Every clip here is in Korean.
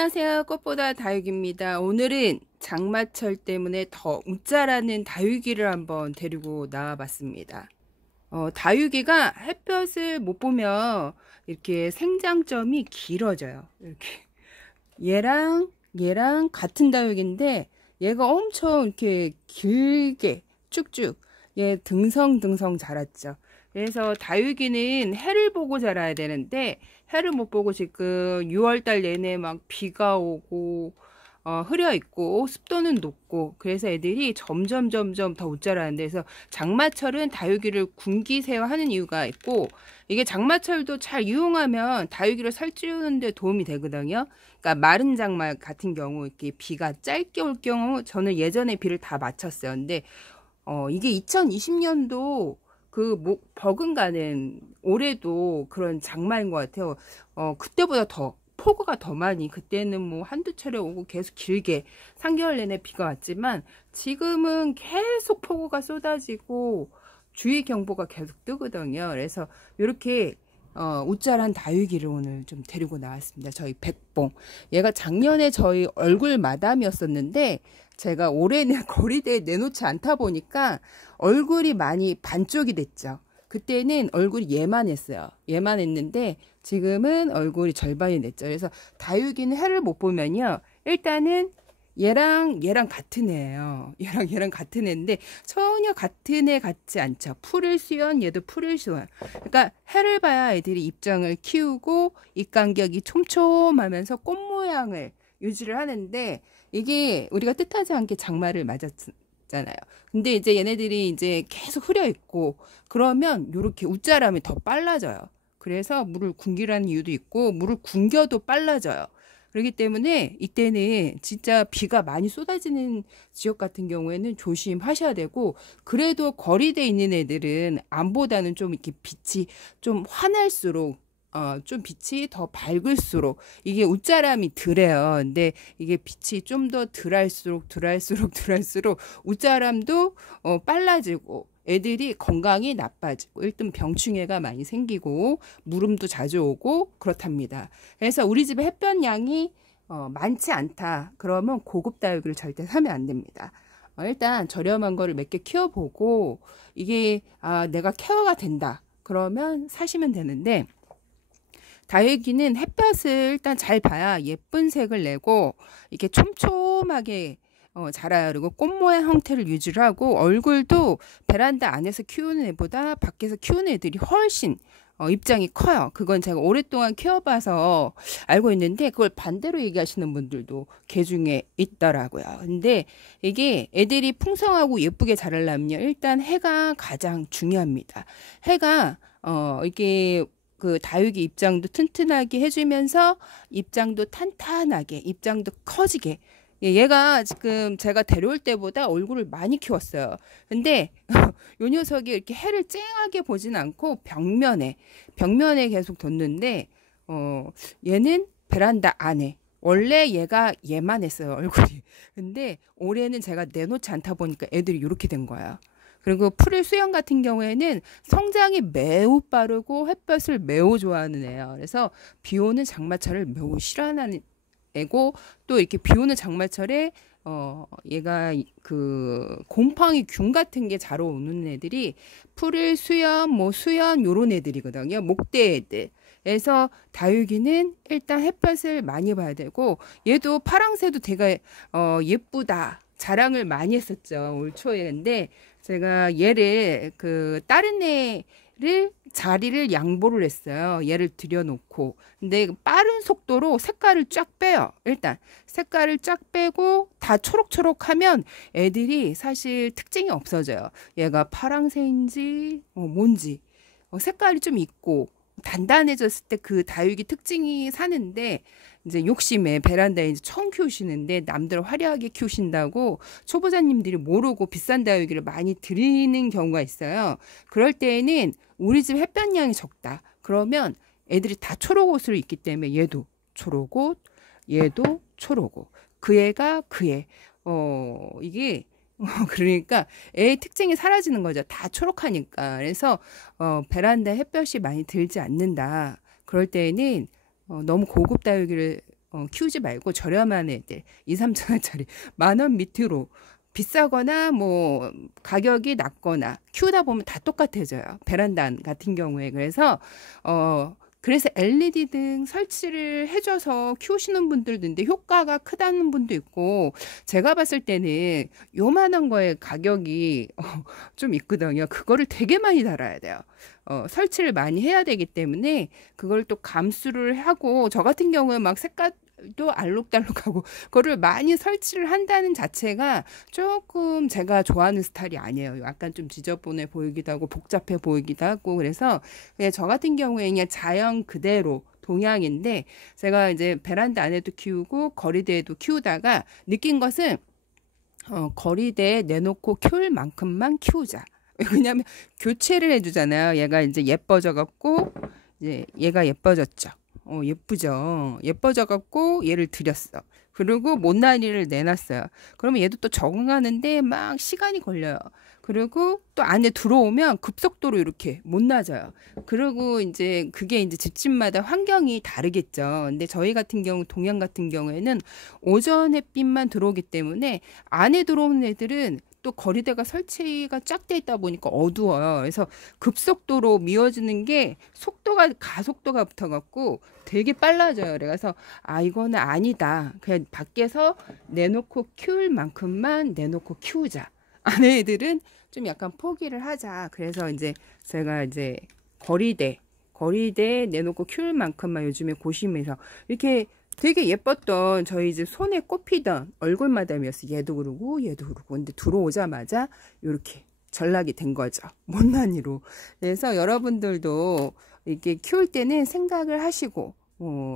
안녕하세요. 꽃보다 다육입니다. 오늘은 장마철 때문에 더 웃자라는 다육이를 한번 데리고 나와봤습니다. 다육이가 햇볕을 못 보면 이렇게 생장점이 길어져요. 이렇게 얘랑 같은 다육인데 얘가 엄청 이렇게 길게 쭉쭉 얘 등성등성 자랐죠. 그래서 다육이는 해를 보고 자라야 되는데 해를 못 보고 지금 6월달 내내 막 비가 오고 흐려 있고 습도는 높고 그래서 애들이 점점 더 못 자라는데, 그래서 장마철은 다육이를 군기세화하는 이유가 있고, 이게 장마철도 잘 이용하면 다육이를 살찌우는 데 도움이 되거든요. 그러니까 마른 장마 같은 경우 이렇게 비가 짧게 올 경우, 저는 예전에 비를 다 맞췄어요. 근데 이게 2020년도 버금가는 올해도 그런 장마인 것 같아요. 그때보다 더 폭우가 더 많이, 그때는 뭐 한두 차례 오고 계속 길게 3개월 내내 비가 왔지만 지금은 계속 폭우가 쏟아지고 주의경보가 계속 뜨거든요. 그래서 이렇게 웃자란 다육이를 오늘 좀 데리고 나왔습니다. 저희 백봉. 얘가 작년에 저희 얼굴 마담이었었는데 제가 올해는 거리대에 내놓지 않다 보니까 얼굴이 많이 반쪽이 됐죠. 그때는 얼굴이 얘만 했어요. 얘만 했는데 지금은 얼굴이 절반이 됐죠. 그래서 다육이는 해를 못 보면요, 일단은 얘랑 같은 애예요. 얘랑 같은 애인데 전혀 같은 애 같지 않죠. 푸를 수연, 얘도 푸를 수연. 그러니까 해를 봐야 애들이 입장을 키우고 입간격이 촘촘하면서 꽃 모양을 유지를 하는데, 이게 우리가 뜻하지 않게 장마를 맞았잖아요. 근데 이제 얘네들이 이제 계속 흐려 있고 그러면 요렇게 웃자람이 더 빨라져요. 그래서 물을 굶기라는 이유도 있고 물을 굶겨도 빨라져요. 그렇기 때문에 이때는 진짜 비가 많이 쏟아지는 지역 같은 경우에는 조심하셔야 되고, 그래도 거리대에 있는 애들은 암보다는 좀 이렇게 빛이 좀 환할수록 좀 빛이 더 밝을수록 이게 웃자람이 덜해요. 근데 이게 빛이 좀 더 덜할수록 웃자람도 빨라지고 애들이 건강이 나빠지고 일단 병충해가 많이 생기고 물음도 자주 오고 그렇답니다. 그래서 우리 집에 햇볕 양이 많지 않다 그러면 고급 다육이를 절대 사면 안 됩니다. 일단 저렴한 거를 몇 개 키워보고 이게 내가 케어가 된다 그러면 사시면 되는데, 다육이는 햇볕을 일단 잘 봐야 예쁜 색을 내고 이렇게 촘촘하게 자라요. 그리고 꽃 모양 형태를 유지를 하고 얼굴도 베란다 안에서 키우는 애보다 밖에서 키우는 애들이 훨씬 입장이 커요. 그건 제가 오랫동안 키워봐서 알고 있는데 그걸 반대로 얘기하시는 분들도 개 중에 있더라고요. 근데 이게 애들이 풍성하고 예쁘게 자라려면 일단 해가 가장 중요합니다. 해가 이게 그 다육이 입장도 튼튼하게 해주면서 입장도 탄탄하게, 입장도 커지게. 얘가 지금 제가 데려올 때보다 얼굴을 많이 키웠어요. 근데 요 녀석이 이렇게 해를 쨍하게 보진 않고 벽면에 계속 뒀는데 얘는 베란다 안에, 원래 얘만 했어요, 얼굴이. 근데 올해는 제가 내놓지 않다 보니까 애들이 이렇게 된 거예요. 그리고 풀의 수연 같은 경우에는 성장이 매우 빠르고 햇볕을 매우 좋아하는 애예요. 그래서 비 오는 장마철을 매우 싫어하는 애고, 또 이렇게 비 오는 장마철에 얘가 그 곰팡이 균 같은 게 잘 오는 애들이 풀의 수연, 수연 요런 애들이거든요. 목대 애들. 그래서 다육이는 일단 햇볕을 많이 봐야 되고, 얘도 파랑새도 되게 예쁘다 자랑을 많이 했었죠, 올 초에. 근데 제가 얘를 다른 애를 자리를 양보를 했어요. 얘를 들여놓고. 근데 빠른 속도로 색깔을 쫙 빼요. 일단 색깔을 쫙 빼고 다 초록초록하면 애들이 사실 특징이 없어져요. 얘가 파랑새인지 뭔지 색깔이 좀 있고 단단해졌을 때 그 다육이 특징이 사는데, 이제 욕심에 베란다에 이제 처음 키우시는데 남들 화려하게 키우신다고 초보자님들이 모르고 비싼 다육이를 많이 들이는 경우가 있어요. 그럴 때에는 우리 집 햇볕량이 적다 그러면 애들이 다 초록옷을 입기 때문에 얘도 초록옷, 얘도 초록옷, 그 애가 그 애. 이게 그러니까 애의 특징이 사라지는 거죠. 다 초록하니까. 그래서 베란다에 햇볕이 많이 들지 않는다 그럴 때에는 너무 고급 다육이를 키우지 말고 저렴한 애들 2, 3천 원짜리 10,000원 밑으로 비싸거나 뭐 가격이 낮거나 키우다 보면 다 똑같아져요. 베란다 같은 경우에. 그래서 LED 등 설치를 해줘서 키우시는 분들도 있는데 효과가 크다는 분도 있고, 제가 봤을 때는 요만한 거에 가격이 좀 있거든요. 그거를 되게 많이 달아야 돼요. 설치를 많이 해야 되기 때문에 그걸 또 감수를 하고, 저 같은 경우는 막 색깔도 알록달록하고 그거를 많이 설치를 한다는 자체가 조금 제가 좋아하는 스타일이 아니에요. 약간 좀 지저분해 보이기도 하고 복잡해 보이기도 하고. 그래서 그냥 저 같은 경우에 그냥 자연 그대로 동양인데, 제가 이제 베란다 안에도 키우고 거리대에도 키우다가 느낀 것은 거리대에 내놓고 키울 만큼만 키우자. 왜냐면 교체를 해주잖아요. 얘가 이제 예뻐져 갖고, 이제 얘가 예뻐졌죠. 예쁘죠. 예뻐져 갖고 얘를 들였어. 그리고 못난이를 내놨어요. 그러면 얘도 또 적응하는데 막 시간이 걸려요. 그리고 또 안에 들어오면 급속도로 이렇게 못 낮아요. 그리고 이제 그게 이제 집집마다 환경이 다르겠죠. 근데 저희 같은 경우, 동양 같은 경우에는 오전 햇빛만 들어오기 때문에 안에 들어오는 애들은 또 거리대가 설치가 쫙 돼 있다 보니까 어두워요. 그래서 급속도로 미워지는 게 가속도가 붙어갖고 되게 빨라져요. 그래서 이거는 아니다. 그냥 밖에서 내놓고 키울 만큼만 내놓고 키우자. 아내 애들은 좀 약간 포기를 하자. 그래서 이제 제가 이제 거리대 내놓고 키울 만큼만 요즘에 고심해서 이렇게 되게 예뻤던 저희 집 손에 꼽히던 얼굴마담이었어요. 얘도 그러고 근데 들어오자마자 이렇게 전락이 된 거죠. 못난이로. 그래서 여러분들도 이렇게 키울 때는 생각을 하시고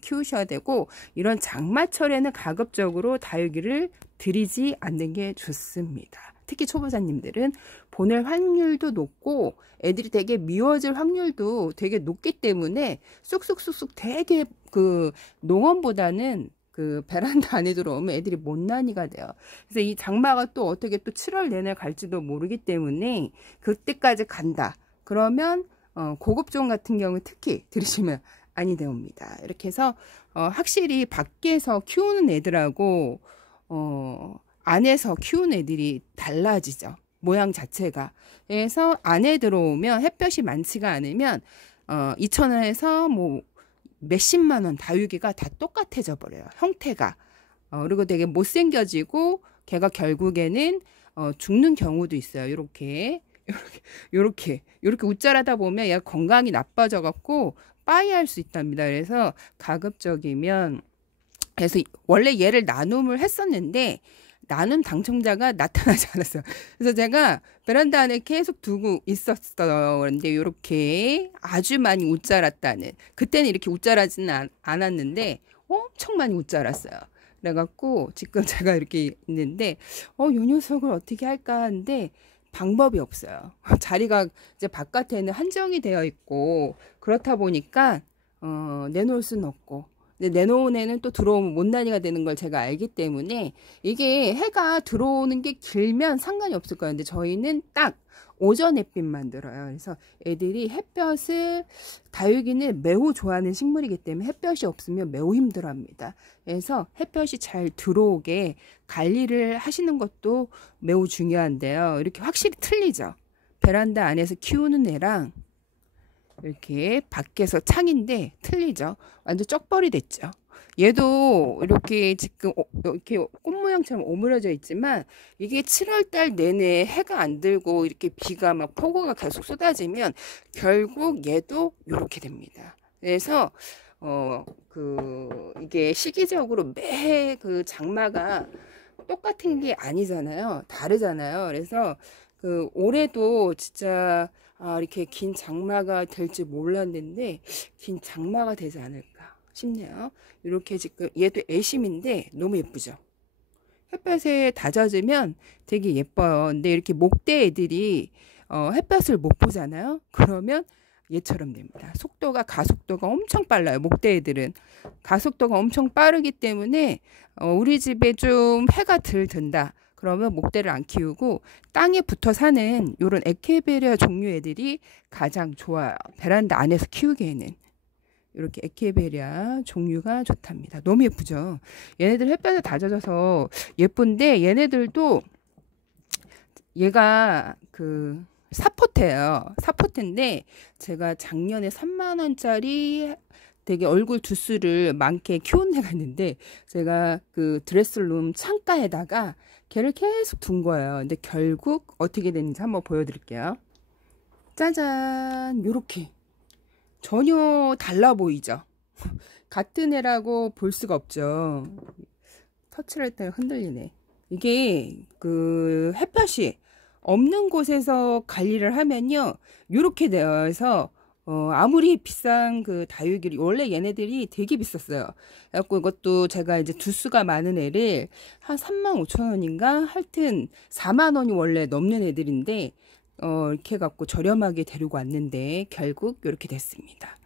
키우셔야 되고, 이런 장마철에는 가급적으로 다육이를 들이지 않는 게 좋습니다. 특히 초보자님들은 보낼 확률도 높고 애들이 되게 미워질 확률도 되게 높기 때문에 쑥쑥쑥쑥 되게 그 농원보다는 그 베란다 안에 들어오면 애들이 못난이가 돼요. 그래서 이 장마가 또 어떻게 또 7월 내내 갈지도 모르기 때문에 그때까지 간다. 그러면 고급종 같은 경우 특히 들으시면 아니 되옵니다. 이렇게 해서 확실히 밖에서 키우는 애들하고 안에서 키우는 애들이 달라지죠. 모양 자체가. 그래서 안에 들어오면 햇볕이 많지가 않으면 2,000원에서 뭐 몇십만 원 다육이가 다 똑같아져 버려요. 형태가. 그리고 되게 못생겨지고 걔가 결국에는 죽는 경우도 있어요. 이렇게 웃자라다 보면 얘가 건강이 나빠져 갖고 빠이할 수 있답니다. 그래서 가급적이면, 그래서 원래 얘를 나눔을 했었는데 나눔 당첨자가 나타나지 않았어요. 그래서 제가 베란다 안에 계속 두고 있었어요. 그런데 이렇게 아주 많이 웃자랐다는, 그때는 이렇게 웃자라지는 않았는데 엄청 많이 웃자랐어요. 그래갖고 지금 제가 이렇게 있는데 요 녀석을 어떻게 할까 하는데 방법이 없어요. 자리가 이제 바깥에는 한정이 되어 있고 그렇다 보니까 내놓을 수는 없고, 근데 내놓은 애는 또 들어오면 못난이가 되는 걸 제가 알기 때문에, 이게 해가 들어오는 게 길면 상관이 없을 거예요. 근데 저희는 딱 오전 햇빛만 들어요. 그래서 애들이 햇볕을, 다육이는 매우 좋아하는 식물이기 때문에 햇볕이 없으면 매우 힘들어합니다. 그래서 햇볕이 잘 들어오게 관리를 하시는 것도 매우 중요한데요. 이렇게 확실히 틀리죠. 베란다 안에서 키우는 애랑 이렇게 밖에서 창인데 틀리죠. 완전 쩍벌이 됐죠. 얘도 이렇게 지금 이렇게 꽃 모양처럼 오므려져 있지만, 이게 7월달 내내 해가 안 들고 이렇게 비가 막 폭우가 계속 쏟아지면 결국 얘도 이렇게 됩니다. 그래서 이게 시기적으로 매해 그 장마가 똑같은 게 아니잖아요. 다르잖아요. 그래서 올해도 진짜 이렇게 긴 장마가 될지 몰랐는데 긴 장마가 되지 않을까 싶네요. 이렇게 지금 얘도 애심인데 너무 예쁘죠. 햇볕에 다져지면 되게 예뻐요. 근데 이렇게 목대 애들이 햇볕을 못 보잖아요. 그러면 얘처럼 됩니다. 가속도가 엄청 빨라요. 목대 애들은 가속도가 엄청 빠르기 때문에 우리 집에 좀 해가 덜 든다 그러면 목대를 안 키우고 땅에 붙어 사는 이런 에케베리아 종류 애들이 가장 좋아요. 베란다 안에서 키우기에는. 이렇게 에케베리아 종류가 좋답니다. 너무 예쁘죠? 얘네들 햇볕에 다져져서 예쁜데 얘네들도 얘가 그 사포테예요. 사포테인데 제가 작년에 3만 원짜리 되게 얼굴 두수를 많게 키운 애가 있는데 제가 그 드레스룸 창가에다가 걔를 계속 둔 거예요. 근데 결국 어떻게 됐는지 한번 보여드릴게요. 짜잔, 요렇게 전혀 달라 보이죠? 같은 애라고 볼 수가 없죠. 터치를 할 때 흔들리네. 이게 그 햇볕이 없는 곳에서 관리를 하면요 요렇게 되어서 아무리 비싼 그 다육이를 원래 얘네들이 되게 비쌌어요. 그래갖고 이것도 제가 이제 두수가 많은 애를 한 35,000원인가 하여튼 4만원이 원래 넘는 애들인데 이렇게 갖고 저렴하게 데리고 왔는데 결국 이렇게 됐습니다.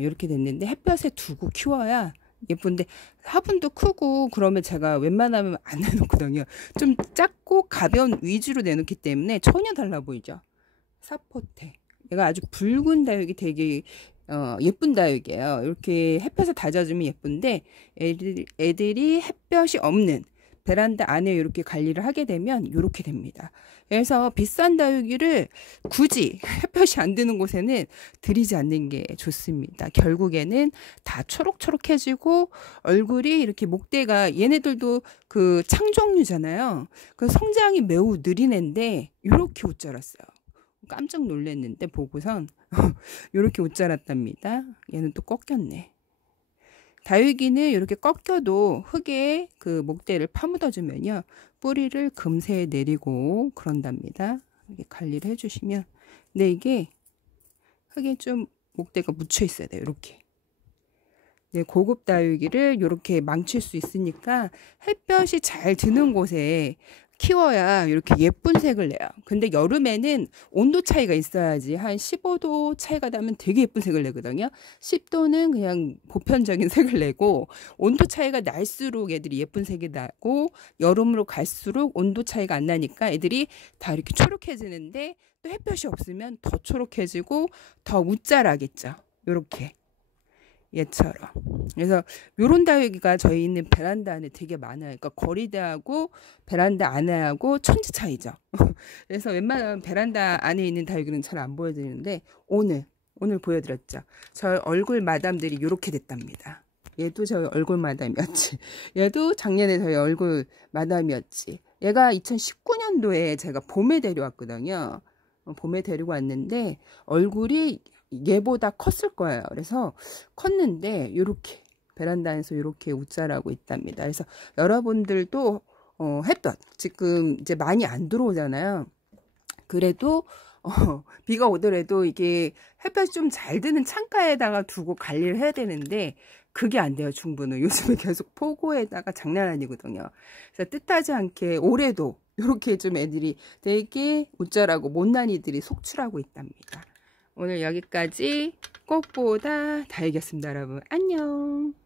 이렇게 됐는데 햇볕에 두고 키워야 예쁜데 화분도 크고 그러면 제가 웬만하면 안 내놓거든요. 좀 작고 가벼운 위주로 내놓기 때문에 전혀 달라 보이죠. 사포테 얘가 아주 붉은 다육이 되게 예쁜 다육이에요. 이렇게 햇볕에 다져주면 예쁜데 애들이 햇볕이 없는 베란다 안에 이렇게 관리를 하게 되면 이렇게 됩니다. 그래서 비싼 다육이를 굳이 햇볕이 안 드는 곳에는 들이지 않는 게 좋습니다. 결국에는 다 초록초록해지고 얼굴이 이렇게 목대가 얘네들도 그 창종류잖아요. 그 성장이 매우 느린 애인데 이렇게 옷 자랐어요. 깜짝 놀랐는데 보고선 이렇게 옷 자랐답니다. 얘는 또 꺾였네. 다육이는 이렇게 꺾여도 흙에 그 목대를 파묻어 주면요 뿌리를 금세 내리고 그런답니다. 이렇게 관리를 해주시면. 근데 이게 흙에 좀 목대가 묻혀 있어야 돼요. 이렇게. 네, 고급 다육이를 이렇게 망칠 수 있으니까 햇볕이 잘 드는 곳에 키워야 이렇게 예쁜 색을 내요. 근데 여름에는 온도 차이가 있어야지 한 15도 차이가 나면 되게 예쁜 색을 내거든요. 10도는 그냥 보편적인 색을 내고 온도 차이가 날수록 애들이 예쁜 색이 나고 여름으로 갈수록 온도 차이가 안 나니까 애들이 다 이렇게 초록해지는데 또 햇볕이 없으면 더 초록해지고 더 웃자라겠죠. 이렇게. 얘처럼. 그래서 요런 다육이가 저희 있는 베란다 안에 되게 많아요. 그러니까 거리대하고 베란다 안에하고 천지 차이죠. 그래서 웬만하면 베란다 안에 있는 다육이는 잘 안 보여드리는데 오늘 보여드렸죠. 저희 얼굴 마담들이 요렇게 됐답니다. 얘도 저희 얼굴 마담이었지. 얘도 작년에 저희 얼굴 마담이었지. 얘가 2019년도에 제가 봄에 데려왔거든요. 봄에 데리고 왔는데 얼굴이 얘보다 컸을 거예요. 그래서 컸는데 이렇게 베란다에서 이렇게 웃자라고 있답니다. 그래서 여러분들도 햇볕 지금 이제 많이 안 들어오잖아요. 그래도 비가 오더라도 이게 햇볕이 좀 잘 드는 창가에다가 두고 관리를 해야 되는데 그게 안 돼요. 중부는 요즘에 계속 폭우에다가 장난 아니거든요. 그래서 뜻하지 않게 올해도 이렇게 좀 애들이 되게 웃자라고 못난이들이 속출하고 있답니다. 오늘 여기까지 꽃보다 다육이었습니다. 여러분 안녕.